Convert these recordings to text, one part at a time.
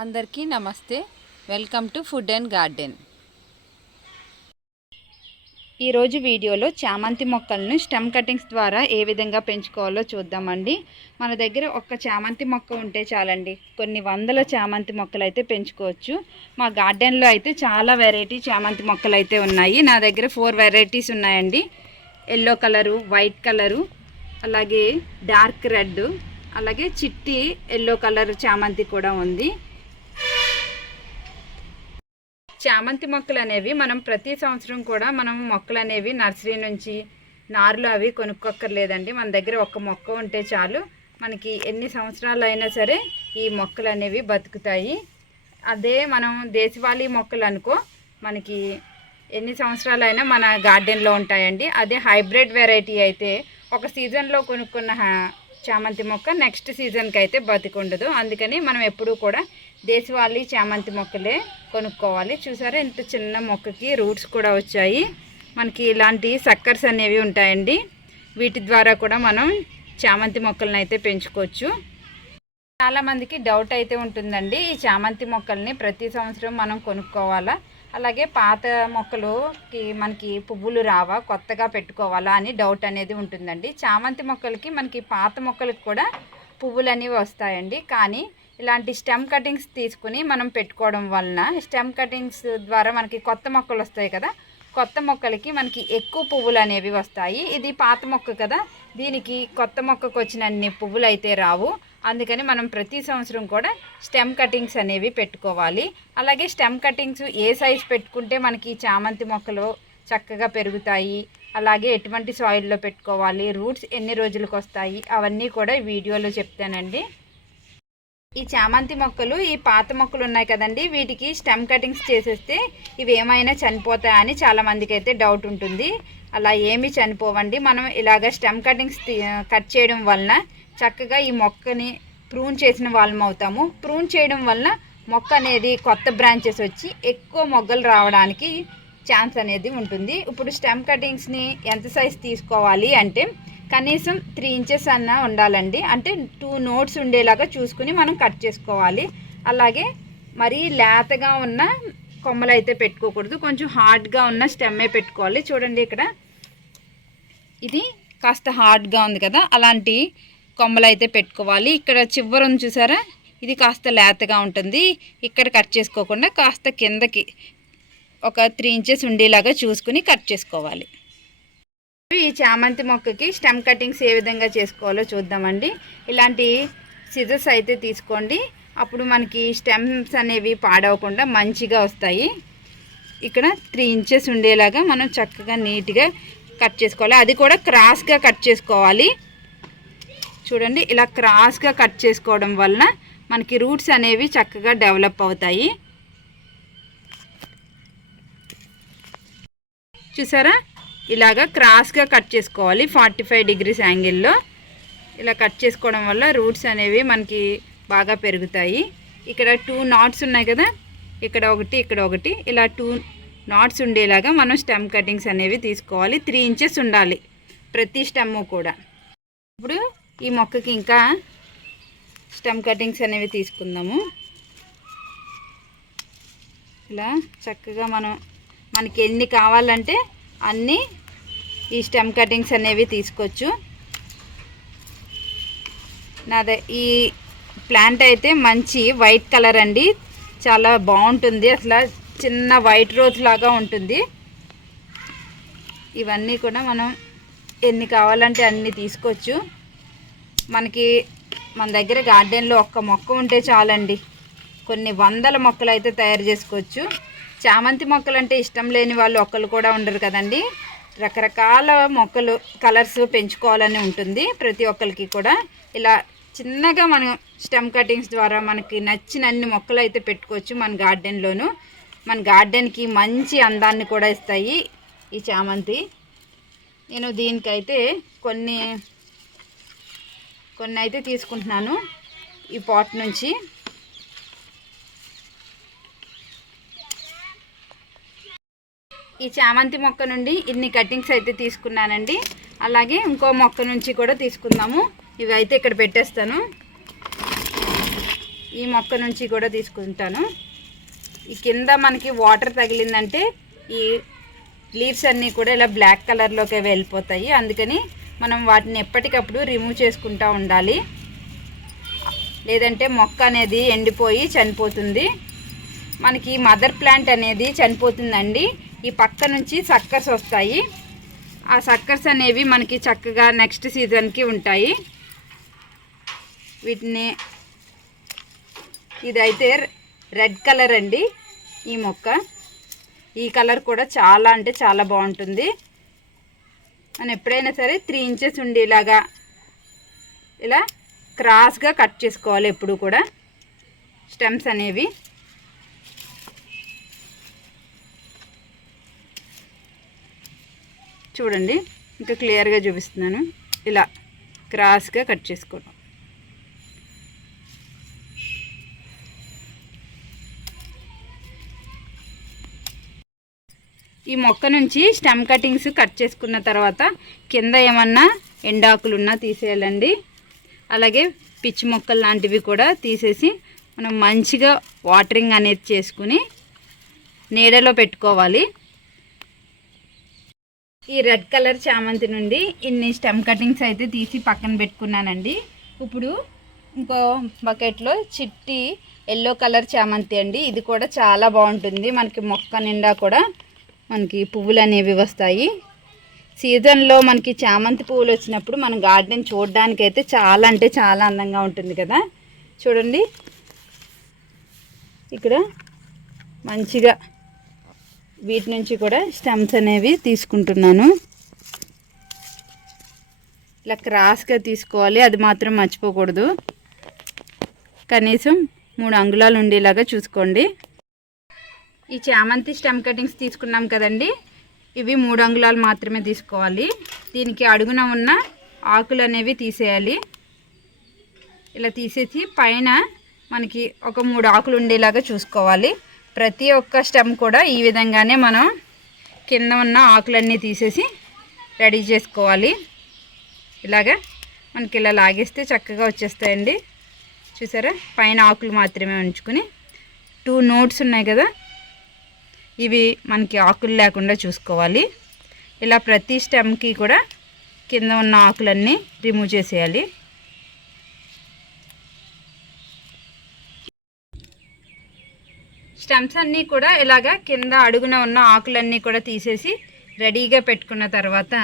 అందరికీ నమస్తే. Welcome to food and garden. ఈరోజు వీడియోలో చామంతి మొక్కలను స్టెమ్ కటింగ్స్ ద్వారా ఏ విధంగా పెంచుకోవాలో చూద్దామండి. మన దగ్గర ఒక్క చామంతి మొక్క ఉంటే చాలండి, కొన్ని వందల చామంతి మొక్కలు అయితే పెంచుకోవచ్చు. మా గార్డెన్లో అయితే చాలా వెరైటీ చామంతి మొక్కలు అయితే ఉన్నాయి. నా దగ్గర 4 వెరైటీస్ ఉన్నాయండి. ఎల్లో కలరు, వైట్ కలరు, అలాగే డార్క్ రెడ్, అలాగే చిట్టి ఎల్లో కలర్ చామంతి కూడా ఉంది. చామంతి మొక్కలు అనేవి మనం ప్రతి సంవత్సరం కూడా మొక్కలు అనేవి నర్సరీ నుంచి నార్లు అవి కొనుక్కోక్కర్లేదండి. మన దగ్గర ఒక్క మొక్క ఉంటే చాలు, మనకి ఎన్ని సంవత్సరాలు అయినా సరే ఈ మొక్కలు అనేవి బతుకుతాయి. అదే మనం దేశవాళీ మొక్కలు అనుకో, మనకి ఎన్ని సంవత్సరాలైనా మన గార్డెన్లో ఉంటాయండి. అదే హైబ్రిడ్ వెరైటీ అయితే ఒక సీజన్లో కొనుక్కున్న చామంతి మొక్క నెక్స్ట్ సీజన్కి అయితే బతికుండదు. అందుకని మనం ఎప్పుడూ కూడా దేశవాళీ చామంతి మొక్కలే కొనుక్కోవాలి. చూసారా, ఇంత చిన్న మొక్కకి రూట్స్ కూడా వచ్చాయి. మనకి ఇలాంటి సక్కర్స్ అనేవి ఉంటాయండి, వీటి ద్వారా కూడా మనం చామంతి మొక్కలను అయితే పెంచుకోవచ్చు. చాలామందికి డౌట్ అయితే ఉంటుందండి, ఈ చామంతి మొక్కల్ని ప్రతి సంవత్సరం మనం కొనుక్కోవాలా, అలాగే పాత మొక్కలుకి మనకి పువ్వులు రావా, కొత్తగా పెట్టుకోవాలా అని డౌట్ అనేది ఉంటుందండి. చామంతి మొక్కలకి మనకి పాత మొక్కలకి కూడా పువ్వులు అనేవి వస్తాయండి. కానీ ఇలాంటి స్టెమ్ కటింగ్స్ తీసుకుని మనం పెట్టుకోవడం వలన స్టెమ్ కటింగ్స్ ద్వారా మనకి కొత్త మొక్కలు వస్తాయి కదా, కొత్త మొక్కలకి మనకి ఎక్కువ పువ్వులు అనేవి వస్తాయి. ఇది పాత మొక్క కదా, దీనికి కొత్త మొక్కకు వచ్చినన్ని పువ్వులు అయితే రావు. అందుకని మనం ప్రతి సంవత్సరం కూడా స్టెమ్ కటింగ్స్ అనేవి పెట్టుకోవాలి. అలాగే స్టెమ్ కటింగ్స్ ఏ సైజ్ పెట్టుకుంటే మనకి చామంతి మొక్కలు చక్కగా పెరుగుతాయి, అలాగే ఎటువంటి సాయిల్లో పెట్టుకోవాలి, రూట్స్ ఎన్ని రోజులకు వస్తాయి, అవన్నీ కూడా ఈ వీడియోలో చెప్తానండి. ఈ చామంతి మొక్కలు, ఈ పాత మొక్కలు ఉన్నాయి కదండి, వీటికి స్టెమ్ కటింగ్స్ చేసేస్తే ఇవి ఏమైనా చనిపోతాయా అని చాలామందికి అయితే డౌట్ ఉంటుంది. అలా ఏమీ చనిపోవండి. మనం ఇలాగ స్టెమ్ కటింగ్స్ కట్ చేయడం వలన చక్కగా ఈ మొక్కని ప్రూన్ చేసిన వాళ్ళం అవుతాము. ప్రూన్ చేయడం వలన మొక్క అనేది కొత్త బ్రాంచెస్ వచ్చి ఎక్కువ మొగ్గలు రావడానికి ఛాన్స్ అనేది ఉంటుంది. ఇప్పుడు స్టెమ్ కటింగ్స్ని ఎంత సైజ్ తీసుకోవాలి అంటే కనీసం 3 ఇంచెస్ అన్న ఉండాలండి. అంటే 2 నోట్స్ ఉండేలాగా చూసుకుని మనం కట్ చేసుకోవాలి. అలాగే మరీ లేతగా ఉన్న కొమ్మలు అయితే పెట్టుకోకూడదు, కొంచెం హార్డ్గా ఉన్న స్టెమ్మే పెట్టుకోవాలి. చూడండి, ఇక్కడ ఇది కాస్త హార్డ్గా ఉంది కదా, అలాంటి కొమ్మలు అయితే పెట్టుకోవాలి. ఇక్కడ చివరను చూసారా, ఇది కాస్త లేతగా ఉంటుంది. ఇక్కడ కట్ చేసుకోకుండా కాస్త కిందకి ఒక 3 ఇంచెస్ ఉండేలాగా చూసుకుని కట్ చేసుకోవాలి. ఈ చామంతి మొక్కకి స్టెమ్ కటింగ్స్ ఏ విధంగా చేసుకోవాలో చూద్దామండి. ఇలాంటి సిజర్స్ అయితే తీసుకోండి, అప్పుడు మనకి స్టెమ్స్ అనేవి పాడవకుండా మంచిగా వస్తాయి. ఇక్కడ 3 ఇంచెస్ ఉండేలాగా మనం చక్కగా నీట్గా కట్ చేసుకోవాలి. అది కూడా క్రాస్గా కట్ చేసుకోవాలి. చూడండి, ఇలా క్రాస్గా కట్ చేసుకోవడం వలన మనకి రూట్స్ అనేవి చక్కగా డెవలప్ అవుతాయి. చూసారా, ఇలాగా క్రాస్గా కట్ చేసుకోవాలి 45 డిగ్రీస్ యాంగిల్లో. ఇలా కట్ చేసుకోవడం వల్ల రూట్స్ అనేవి మనకి బాగా పెరుగుతాయి. ఇక్కడ 2 నాట్స్ ఉన్నాయి కదా, ఇక్కడ ఒకటి, ఇక్కడ ఒకటి, ఇలా 2 నాట్స్ ఉండేలాగా మనం స్టెమ్ కటింగ్స్ అనేవి తీసుకోవాలి. 3 ఇంచెస్ ఉండాలి ప్రతి స్టెమ్ కూడా. ఇప్పుడు ఈ మొక్కకి ఇంకా స్టెమ్ కటింగ్స్ అనేవి తీసుకుందాము. ఇలా చక్కగా మనకి ఎన్ని కావాలంటే అన్నీ ఈ స్టెమ్ కటింగ్స్ అనేవి తీసుకోవచ్చు. ఈ ప్లాంట్ అయితే మంచి వైట్ కలర్ అండి, చాలా బాగుంటుంది. అసలు చిన్న వైట్ రోజ్ లాగా ఉంటుంది. ఇవన్నీ కూడా మనం ఎన్ని కావాలంటే అన్ని తీసుకోవచ్చు. మన దగ్గర గార్డెన్లో ఒక్క మొక్క ఉంటే చాలండి, కొన్ని వందల మొక్కలు అయితే తయారు చేసుకోవచ్చు. చామంతి మొక్కలు అంటే ఇష్టం లేని వాళ్ళు ఒక్కరు కూడా ఉండరు కదండి. రకరకాల మొక్కలు, కలర్స్ పెంచుకోవాలని ఉంటుంది ప్రతి ఒక్కరికి కూడా. ఇలా చిన్నగా మనం స్టెమ్ కటింగ్స్ ద్వారా మనకి నచ్చినన్ని మొక్కలు అయితే పెట్టుకోవచ్చు మన గార్డెన్లోను. మన గార్డెన్కి మంచి అందాన్ని కూడా ఇస్తాయి ఈ చామంతి. నేను దీనికైతే కొన్ని అయితే తీసుకుంటున్నాను ఈ పాట్ నుంచి. ఈ చామంతి మొక్క నుండి ఇన్ని కటింగ్స్ అయితే తీసుకున్నానండి. అలాగే ఇంకో మొక్క నుంచి కూడా తీసుకుందాము. ఇవి అయితే ఇక్కడ పెట్టేస్తాను. ఈ మొక్క నుంచి కూడా తీసుకుంటాను. ఈ కింద మనకి వాటర్ తగిలిందంటే ఈ లీవ్స్ అన్నీ కూడా ఇలా బ్లాక్ కలర్లోకి వెళ్ళిపోతాయి. అందుకని మనం వాటిని ఎప్పటికప్పుడు రిమూవ్ చేసుకుంటూ ఉండాలి, లేదంటే మొక్క అనేది ఎండిపోయి చనిపోతుంది. మనకి మదర్ ప్లాంట్ అనేది చనిపోతుందండి. ఈ పక్క నుంచి సక్కర్స్ వస్తాయి. ఆ సక్కర్స్ అనేవి మనకి చక్కగా నెక్స్ట్ సీజన్కి ఉంటాయి. వీటిని ఇదైతే రెడ్ కలర్ అండి. ఈ మొక్క ఈ కలర్ కూడా చాలా అంటే చాలా బాగుంటుంది. మనం ఎప్పుడైనా సరే 3 ఇంచెస్ ఉండేలాగా ఇలా క్రాస్గా కట్ చేసుకోవాలి ఎప్పుడు కూడా స్టెమ్స్ అనేవి. చూడండి, ఇంకా క్లియర్గా చూపిస్తున్నాను. ఇలా క్రాస్గా కట్ చేసుకోవడం. ఈ మొక్క నుంచి స్టెమ్ కటింగ్స్ కట్ చేసుకున్న తర్వాత కింద ఏమన్నా ఎండాకులున్నా తీసేయాలండి. అలాగే పిచ్చి మొక్కలు లాంటివి కూడా తీసేసి మనం మంచిగా వాటరింగ్ అనేది చేసుకుని నీడలో పెట్టుకోవాలి. ఈ రెడ్ కలర్ చామంతి నుండి ఇన్ని స్టెమ్ కటింగ్స్ అయితే తీసి పక్కన పెట్టుకున్నానండి. ఇప్పుడు ఇంకో బకెట్లో చిట్టి ఎల్లో కలర్ చామంతి అండి. ఇది కూడా చాలా బాగుంటుంది. మనకి మొక్క నిండా కూడా మనకి పువ్వులు అనేవి వస్తాయి. సీజన్లో మనకి చామంతి పువ్వులు వచ్చినప్పుడు మన గార్డెన్ చూడడానికైతే చాలా అంటే చాలా అందంగా ఉంటుంది కదా. చూడండి, ఇక్కడ మంచిగా వీటి నుంచి కూడా స్టెమ్స్ అనేవి తీసుకుంటున్నాను. ఇలా క్రాస్గా తీసుకోవాలి, అది మాత్రం మర్చిపోకూడదు. కనీసం 3 అంగుళాలు ఉండేలాగా చూసుకోండి. ఈ చామంతి స్టెమ్ కటింగ్స్ తీసుకున్నాం కదండి, ఇవి 3 అంగుళాలు మాత్రమే తీసుకోవాలి. దీనికి అడుగున ఉన్న ఆకులు అనేవి తీసేయాలి. ఇలా తీసేసి పైన మనకి ఒక 3 ఆకులు ఉండేలాగా చూసుకోవాలి. ప్రతి ఒక్క స్టెమ్ కూడా ఈ విధంగానే మనం కింద ఉన్న ఆకులన్నీ తీసేసి రెడీ చేసుకోవాలి. ఇలాగా మనకి ఇలా లాగేస్తే చక్కగా వచ్చేస్తాయండి. చూసారా, పైన ఆకులు మాత్రమే ఉంచుకుని 2 నోట్స్ ఉన్నాయి కదా, ఇవి మనకి ఆకులు లేకుండా చూసుకోవాలి. ఇలా ప్రతి స్టెమ్కి కూడా కింద ఉన్న ఆకులన్నీ రిమూవ్ చేసేయాలి. స్టెమ్స్ అన్నీ కూడా ఇలాగా కింద అడుగున ఉన్న ఆకులన్నీ కూడా తీసేసి రెడీగా పెట్టుకున్న తర్వాత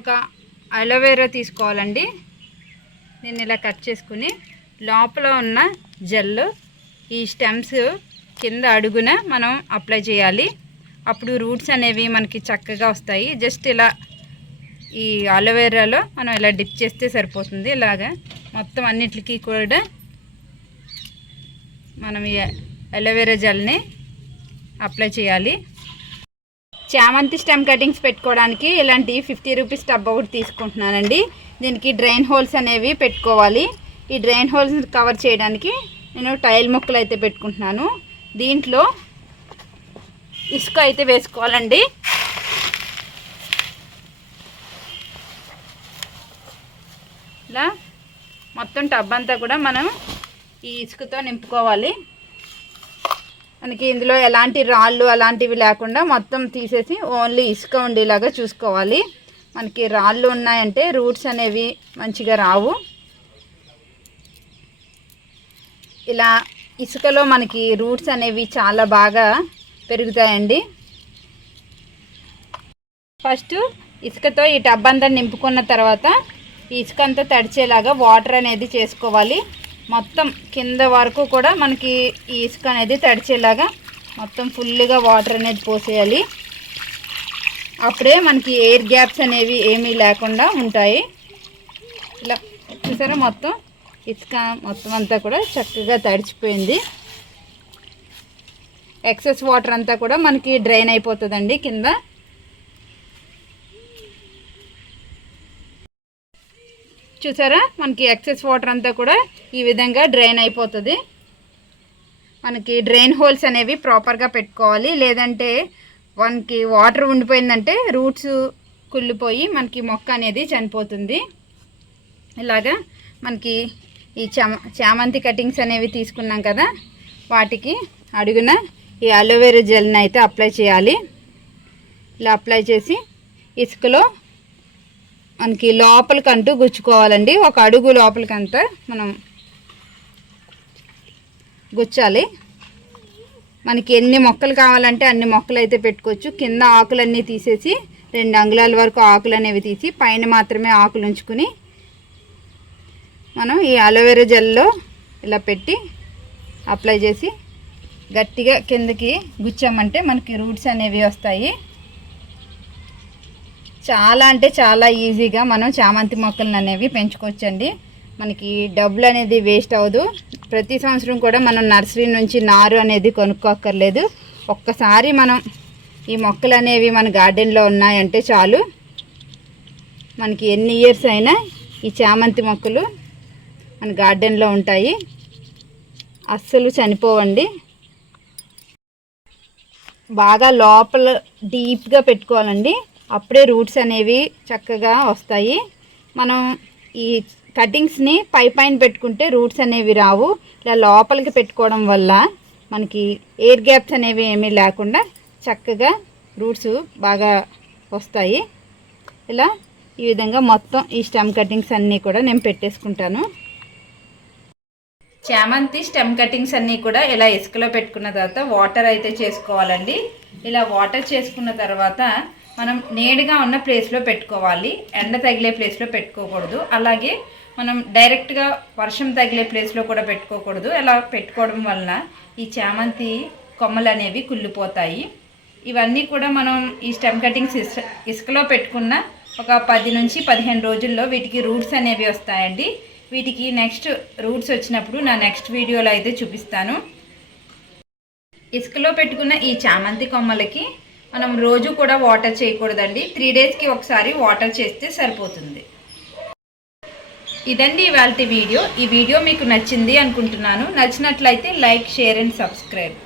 ఒక అలోవెరా తీసుకోవాలండి. నేను ఇలా కట్ చేసుకుని లోపల ఉన్న జెల్ ఈ స్టెమ్స్ కింద అడుగున మనం అప్లై చేయాలి. అప్పుడు రూట్స్ అనేవి మనకి చక్కగా వస్తాయి. జస్ట్ ఇలా ఈ అలోవెరాలో మనం ఇలా డిప్ చేస్తే సరిపోతుంది. ఇలాగా మొత్తం అన్నిటికీ కూడా మనం ఈ అలోవెరా జెల్ని అప్లై చేయాలి. చామంతి స్టెమ్ కటింగ్స్ పెట్టుకోవడానికి ఇలాంటి 50 రూపీస్ టబ్ ఒకటి తీసుకుంటున్నానండి. దీనికి డ్రైన్ హోల్స్ అనేవి పెట్టుకోవాలి. ఈ డ్రైన్ హోల్స్ కవర్ చేయడానికి నేను టైల్ మొక్కలు అయితే పెట్టుకుంటున్నాను. దీంట్లో ఇసుక అయితే వేసుకోవాలండి. ఇలా మొత్తం టబ్ అంతా కూడా మనం ఈ ఇసుకతో నింపుకోవాలి. మనకి ఇందులో ఎలాంటి రాళ్ళు అలాంటివి లేకుండా మొత్తం తీసేసి ఓన్లీ ఇసుక ఉండేలాగా చూసుకోవాలి. మనకి రాళ్ళు ఉన్నాయంటే రూట్స్ అనేవి మంచిగా రావు. ఇలా ఇసుకలో మనకి రూట్స్ అనేవి చాలా బాగా పెరుగుతాయండి. ఫస్ట్ ఇసుకతో ఈ టబ్ అంతా నింపుకున్న తర్వాత ఈ ఇసుక అంతా తడిచేలాగా వాటర్ అనేది చేసుకోవాలి. మొత్తం కింద వరకు కూడా మనకి ఈ ఇసుక అనేది తడిచేలాగా మొత్తం ఫుల్గా వాటర్ అనేది పోసేయాలి. అప్పుడే మనకి ఎయిర్ గ్యాప్స్ అనేవి ఏమీ లేకుండా ఉంటాయి. ఇలా చూసారా, మొత్తం ఇసుక మొత్తం అంతా కూడా చక్కగా తడిచిపోయింది. ఎక్సెస్ వాటర్ అంతా కూడా మనకి డ్రైన్ అయిపోతుందండి కింద. చూసారా, మనకి ఎక్సెస్ వాటర్ అంతా కూడా ఈ విధంగా డ్రైన్ అయిపోతుంది. మనకి డ్రైన్ హోల్స్ అనేవి ప్రాపర్గా పెట్టుకోవాలి. లేదంటే మనకి వాటర్ ఉండిపోయిందంటే రూట్స్ కుళ్ళిపోయి మనకి మొక్క అనేది చనిపోతుంది. ఇలాగా మనకి ఈ చామంతి కటింగ్స్ అనేవి తీసుకున్నాం కదా, వాటికి అడుగున ఈ అలోవెరా జెల్ని అయితే అప్లై చేయాలి. ఇలా అప్లై చేసి ఇసుకలో మనకి లోపలికంటూ గుచ్చుకోవాలండి. ఒక అడుగు లోపలికంతా మనం గుచ్చాలి. మనకి ఎన్ని మొక్కలు కావాలంటే అన్ని మొక్కలు అయితే పెట్టుకోవచ్చు. కింద ఆకులన్నీ తీసేసి 2 అంగుళాల వరకు ఆకులు అనేవి తీసి పైన మాత్రమే ఆకులు ఉంచుకుని మనం ఈ అలోవెరా జెల్లో ఇలా పెట్టి అప్లై చేసి గట్టిగా కిందకి గుచ్చామంటే మనకి రూట్స్ అనేవి వస్తాయి. చాలా అంటే చాలా ఈజీగా మనం చామంతి మొక్కలను అనేవి పెంచుకోవచ్చండి. మనకి డబ్బులు అనేది వేస్ట్ అవ్వదు. ప్రతి సంవత్సరం కూడా మనం నర్సరీ నుంచి నారు అనేది కొనుక్కోక్కర్లేదు. ఒక్కసారి మనం ఈ మొక్కలు అనేవి మన గార్డెన్లో ఉన్నాయంటే చాలు, మనకి ఎన్ని ఇయర్స్ అయినా ఈ చామంతి మొక్కలు మన గార్డెన్లో ఉంటాయి, అస్సలు చనిపోవండి. బాగా లోపల డీప్గా పెట్టుకోవాలండి, అప్పుడే రూట్స్ అనేవి చక్కగా వస్తాయి. మనం ఈ కటింగ్స్ని పైన పెట్టుకుంటే రూట్స్ అనేవి రావు. ఇలా లోపలికి పెట్టుకోవడం వల్ల మనకి ఎయిర్ గ్యాప్స్ అనేవి ఏమీ లేకుండా చక్కగా రూట్స్ బాగా వస్తాయి. ఇలా ఈ విధంగా మొత్తం ఈ స్టెమ్ కటింగ్స్ అన్నీ కూడా నేను పెట్టేసుకుంటాను. చామంతి స్టెమ్ కటింగ్స్ అన్నీ కూడా ఇలా ఇసుకలో పెట్టుకున్న తర్వాత వాటర్ అయితే చేసుకోవాలండి. ఇలా వాటర్ చేసుకున్న తర్వాత మనం నీడగా ఉన్న ప్లేస్లో పెట్టుకోవాలి, ఎండ తగిలే ప్లేస్లో పెట్టుకోకూడదు. అలాగే మనం డైరెక్ట్గా వర్షం తగిలే ప్లేస్లో కూడా పెట్టుకోకూడదు. ఇలా పెట్టుకోవడం వలన ఈ చామంతి కొమ్మలు అనేవి కుళ్ళిపోతాయి. ఇవన్నీ కూడా మనం ఈ స్టెమ్ కటింగ్స్ ఇసుకలో పెట్టుకున్న ఒక 10 నుంచి 15 రోజుల్లో వీటికి రూట్స్ అనేవి వస్తాయండి. వీటికి నెక్స్ట్ రూట్స్ వచ్చినప్పుడు నా నెక్స్ట్ వీడియోలో అయితే చూపిస్తాను. ఇసుకలో పెట్టుకున్న ఈ చామంతి కొమ్మలకి మనం రోజు కూడా వాటర్ చేయకూడదండి. 3 డేస్కి ఒకసారి వాటర్ చేస్తే సరిపోతుంది. ఇదండి ఇవాల్టి వీడియో. ఈ వీడియో మీకు నచ్చింది అనుకుంటున్నాను. నచ్చినట్లయితే లైక్, షేర్ అండ్ సబ్స్క్రైబ్.